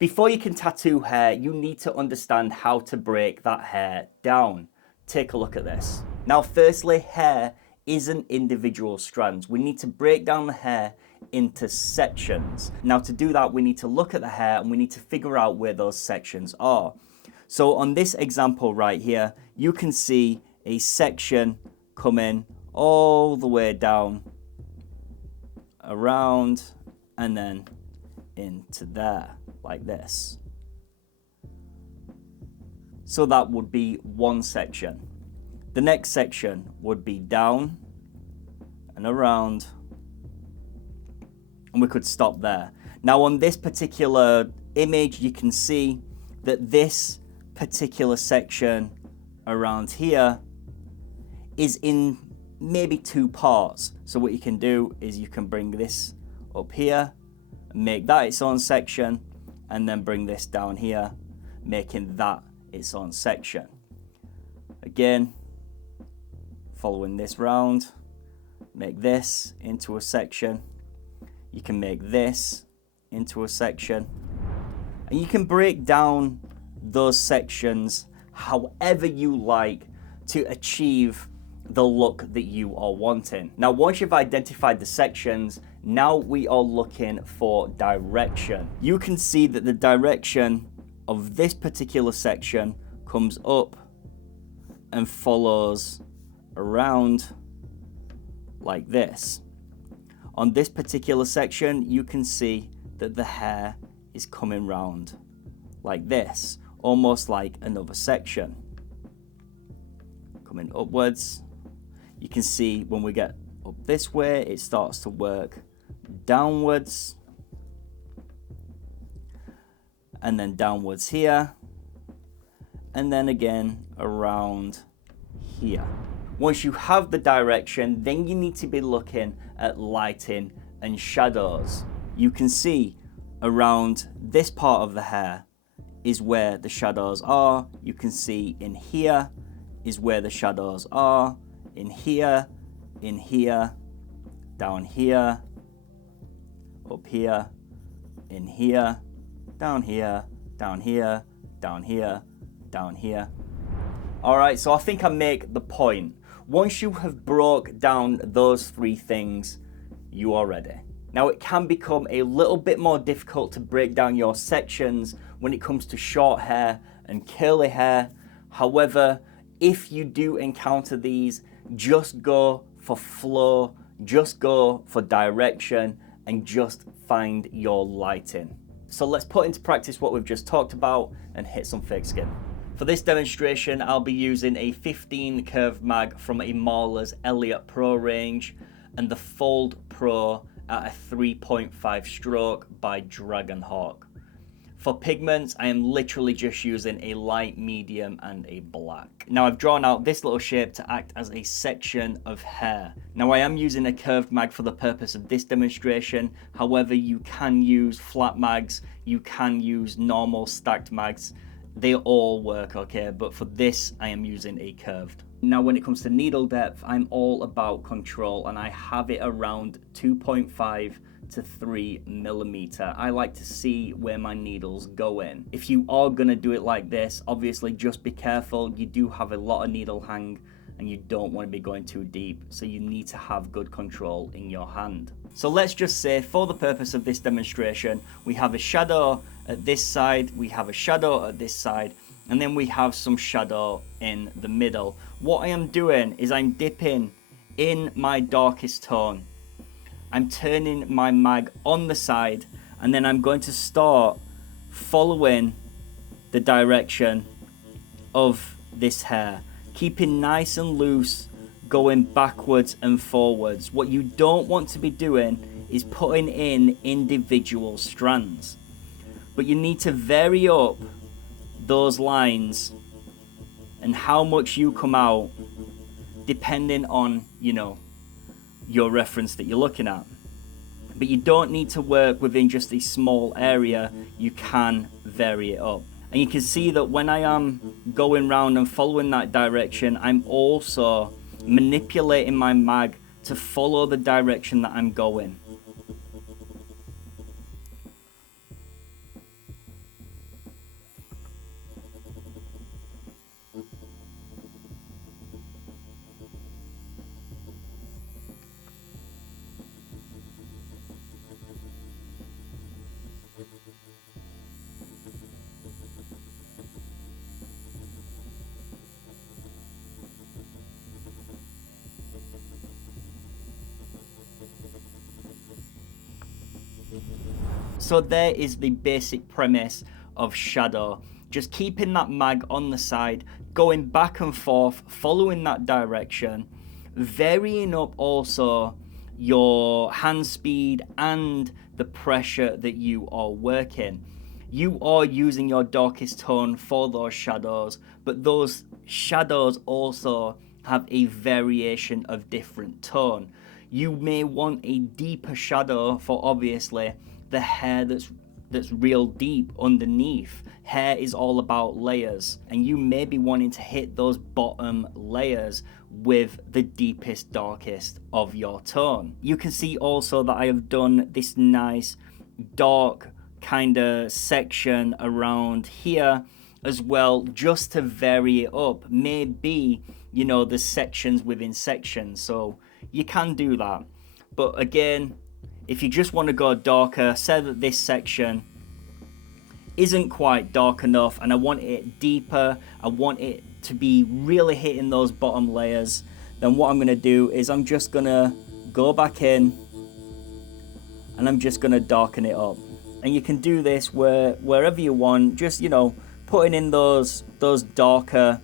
Before you can tattoo hair, you need to understand how to break that hair down. Take a look at this. Now, firstly, hair isn't individual strands. We need to break down the hair into sections. Now, to do that, we need to look at the hair and we need to figure out where those sections are. So on this example right here, you can see a section coming all the way down, around, and then into there, like this. So that would be one section. The next section would be down and around, and we could stop there. Now on this particular image, you can see that this particular section around here is in maybe two parts. So what you can do is you can bring this up here, make that its own section, and then bring this down here, making that its own section. Again, following this round, make this into a section. You can make this into a section, and you can break down those sections however you like to achieve the look that you are wanting. Now, once you've identified the sections, now we are looking for direction. You can see that the direction of this particular section comes up and follows around like this. On this particular section, you can see that the hair is coming round like this, almost like another section. Coming upwards. You can see when we get up this way, it starts to work downwards, and then downwards here, and then again around here. Once you have the direction, then you need to be looking at lighting and shadows. You can see around this part of the hair is where the shadows are. You can see in here is where the shadows are. In here, down here, up here, in here, down here, down here, down here, down here. All right, so I think I make the point. Once you have broke down those three things, you are ready. Now, it can become a little bit more difficult to break down your sections when it comes to short hair and curly hair. However, if you do encounter these, just go for flow, just go for direction, and just find your lighting. So let's put into practice what we've just talked about and hit some fake skin. For this demonstration, I'll be using a 15 curve mag from a Mahler's Elliott Pro range and the Fold Pro at a 3.5 stroke by Dragonhawk. For pigments, I am literally just using a light, medium, and a black. Now I've drawn out this little shape to act as a section of hair. Now I am using a curved mag for the purpose of this demonstration. However, you can use flat mags, you can use normal stacked mags. They all work, okay? But for this, I am using a curved. Now when it comes to needle depth, I'm all about control and I have it around 2.5 to 3 millimeter. I like to see where my needles go in. If you are gonna do it like this, obviously just be careful. You do have a lot of needle hang and you don't want to be going too deep, so you need to have good control in your hand. So let's just say for the purpose of this demonstration, we have a shadow at this side, we have a shadow at this side, and then we have some shadow in the middle. What I am doing is I'm dipping in my darkest tone. I'm turning my mag on the side, and then I'm going to start following the direction of this hair, keeping nice and loose, going backwards and forwards. What you don't want to be doing is putting in individual strands, but you need to vary up those lines and how much you come out depending on, your reference that you're looking at. But you don't need to work within just a small area. You can vary it up. And you can see that when I am going round and following that direction, I'm also manipulating my mag to follow the direction that I'm going. So there is the basic premise of shadow. Just keeping that mag on the side, going back and forth, following that direction, varying up also your hand speed and the pressure that you are working. You are using your darkest tone for those shadows, but those shadows also have a variation of different tone. You may want a deeper shadow for obviously the hair that's real deep underneath. Hair is all about layers, and you may be wanting to hit those bottom layers with the deepest, darkest of your tone. You can see also that I have done this nice dark kind of section around here as well, just to vary it up. Maybe, you know, the sections within sections, so you can do that. But again, if you just want to go darker, say that this section isn't quite dark enough and I want it deeper, I want it to be really hitting those bottom layers, then what I'm going to do is I'm just going to go back in and I'm just going to darken it up. And you can do this wherever you want, just, you know, putting in those darker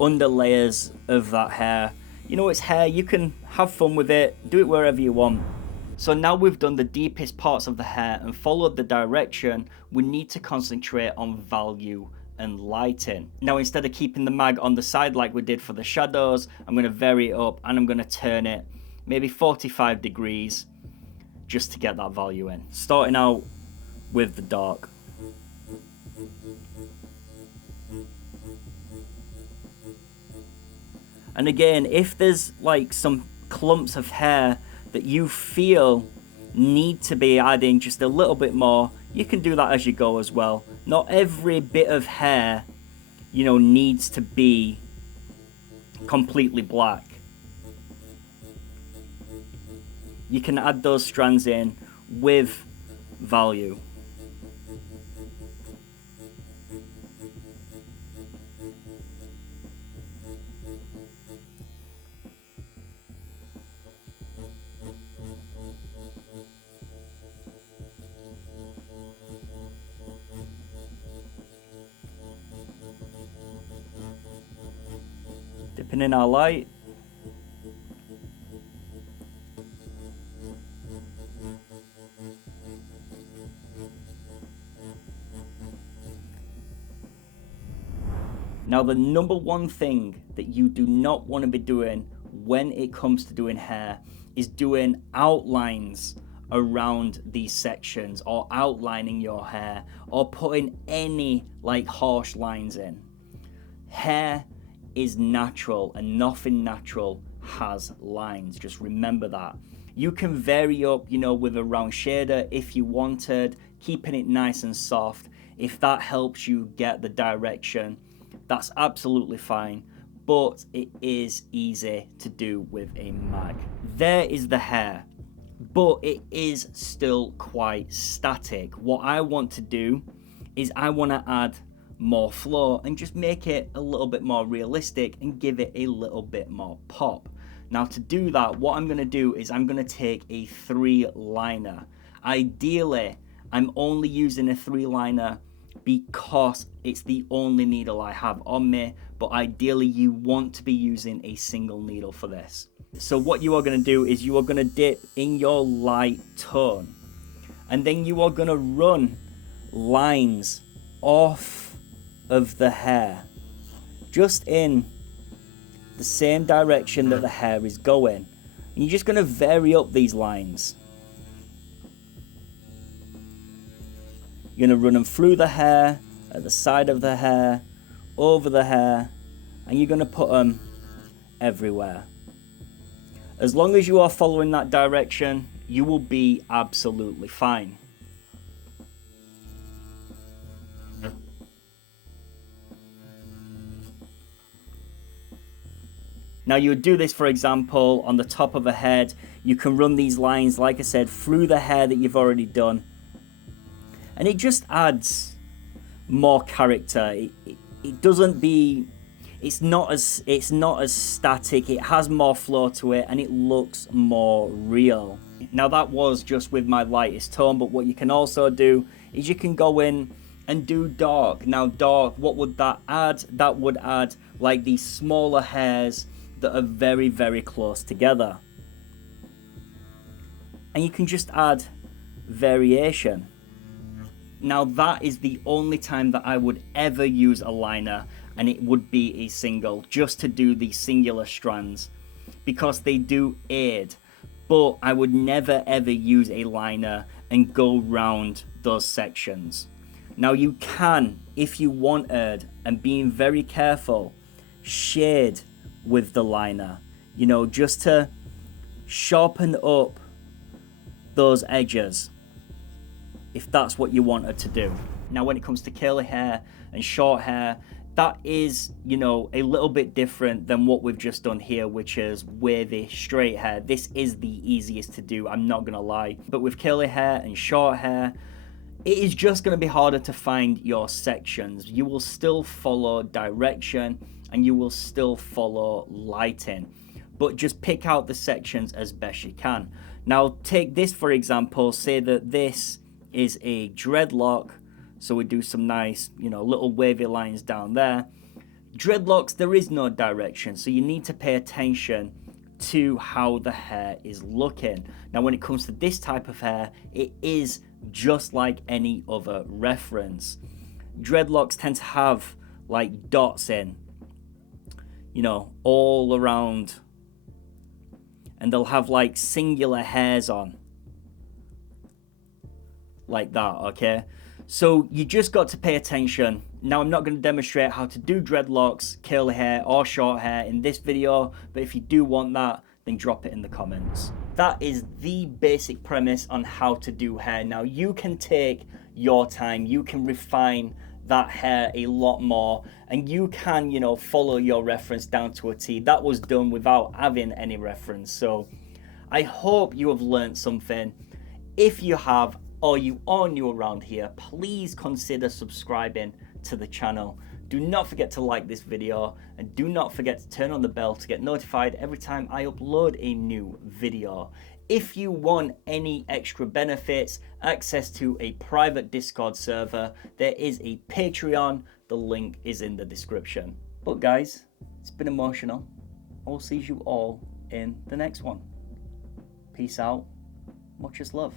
under layers of that hair. You know, it's hair, you can have fun with it, do it wherever you want. So now we've done the deepest parts of the hair and followed the direction, we need to concentrate on value and lighting. Now, instead of keeping the mag on the side like we did for the shadows, I'm going to vary it up and I'm going to turn it maybe 45 degrees just to get that value in. Starting out with the dark. And again, if there's like some clumps of hair that you feel need to be adding just a little bit more, you can do that as you go as well. Not every bit of hair, you know, needs to be completely black. You can add those strands in with value. Dipping in our light. Now, the number one thing that you do not want to be doing when it comes to doing hair is doing outlines around these sections, or outlining your hair, or putting any like harsh lines in. Hair is natural and nothing natural has lines. Just remember that. You can vary up, you know, with a round shader if you wanted, keeping it nice and soft. If that helps you get the direction, that's absolutely fine, but it is easy to do with a mag. There is the hair, but it is still quite static. What I want to do is I want to add more flow and just make it a little bit more realistic and give it a little bit more pop. Now, to do that, what I'm going to do is I'm going to take a 3-liner. Ideally, I'm only using a 3-liner because it's the only needle I have on me, but ideally you want to be using a single needle for this. So what you are going to do is you are going to dip in your light tone, and then you are going to run lines off of the hair, just in the same direction that the hair is going. And you're just going to vary up these lines. You're going to run them through the hair, at the side of the hair, over the hair, and you're going to put them everywhere. As long as you are following that direction, you will be absolutely fine. Now, you would do this, for example, on the top of a head. You can run these lines, like I said, through the hair that you've already done. And it just adds more character. It's not as static. It has more flow to it and it looks more real. Now that was just with my lightest tone, but what you can also do is you can go in and do dark. Now dark, what would that add? That would add like these smaller hairs that are very, very close together. And you can just add variation. Now that is the only time that I would ever use a liner, and it would be a single, just to do the singular strands, because they do aid. But I would never ever use a liner and go round those sections. Now you can, if you wanted, and being very careful, shade with the liner, you know, just to sharpen up those edges, if that's what you wanted to do. Now when it comes to curly hair and short hair, that is, you know, a little bit different than what we've just done here, which is wavy straight hair. This is the easiest to do, I'm not gonna lie. But with curly hair and short hair, it is just going to be harder to find your sections. You will still follow direction and you will still follow lighting, but just pick out the sections as best you can. Now take this for example, say that this is a dreadlock, so we do some nice, you know, little wavy lines down there. Dreadlocks, there is no direction, so you need to pay attention to how the hair is looking. Now when it comes to this type of hair, it is just like any other reference. Dreadlocks tend to have like dots in, you know, all around, and they'll have like singular hairs on like that, okay? So you just got to pay attention. Now I'm not going to demonstrate how to do dreadlocks, curly hair or short hair in this video, but if you do want that, then drop it in the comments. That is the basic premise on how to do hair. Now you can take your time, you can refine that hair a lot more, and you can, you know, follow your reference down to a T. That was done without having any reference. So I hope you have learned something. If you have, or you are new around here, please consider subscribing to the channel. Do not forget to like this video, and do not forget to turn on the bell to get notified every time I upload a new video. If you want any extra benefits, access to a private Discord server, there is a Patreon. The link is in the description. But guys, it's been emotional. I will see you all in the next one. Peace out. Much love.